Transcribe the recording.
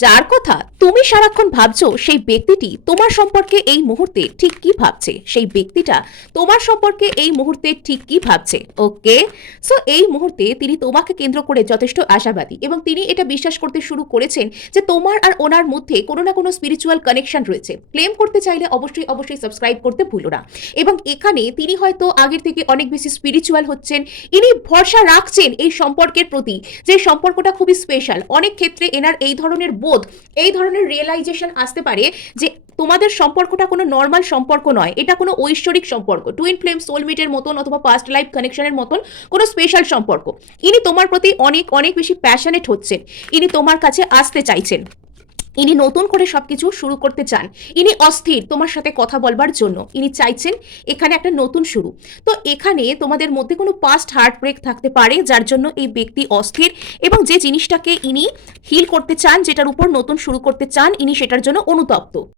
যার কথা তুমি সারাক্ষণ ভাবছো সেই ব্যক্তিটি তোমার সম্পর্কে এই মুহূর্তে ঠিক কি ভাবছে, সেই ব্যক্তিটা তোমার সম্পর্কে এই মুহূর্তে ঠিক কি ভাবছে। ওকে, সো এই মুহূর্তে তিনি তোমাকে কেন্দ্র করে যথেষ্ট আশাবাদী এবং তিনি এটা বিশ্বাস করতে শুরু করেছেন যে তোমার আর ওনার মধ্যে কোনো না কোনো স্পিরিচুয়াল কানেকশন রয়েছে। ক্লেম করতে চাইলে অবশ্যই অবশ্যই সাবস্ক্রাইব করতে ভুলো না। এবং এখানে তিনি হয়তো আগের থেকে অনেক বেশি স্পিরিচুয়াল হচ্ছেন, ইনি ভরসা রাখছেন এই সম্পর্কের প্রতি, যে সম্পর্কটা খুবই স্পেশাল। অনেক ক্ষেত্রে এনার এই ধরনের বোধ, এই ধরনের রিয়েলাইজেশন আসতে পারে যে তোমাদের সম্পর্কটা কোনো নর্মাল সম্পর্ক নয়, এটা কোনো ঐশ্বরিক সম্পর্ক, টুইন ফ্লেম সোলমেটের মতন অথবা পাস্ট লাইফ কানেকশনের মতন কোনো স্পেশাল সম্পর্ক। ইনি তোমার প্রতি অনেক অনেক বেশি প্যাশনেট হচ্ছেন, ইনি তোমার কাছে আসতে চাইছেন, ইনি নতুন করে সবকিছু শুরু করতে চান, ইনি অস্থির তোমার সাথে কথা বলবার জন্য, ইনি চাইছেন এখানে একটা নতুন শুরু। তো এখানে তোমাদের মধ্যে কোনো পাস্ট হার্ট ব্রেক থাকতে পারে যার জন্য এই ব্যক্তি অস্থির, এবং যে জিনিসটাকে ইনি হিল করতে চান, যেটার উপর নতুন শুরু করতে চান, ইনি সেটার জন্য অনুতপ্ত।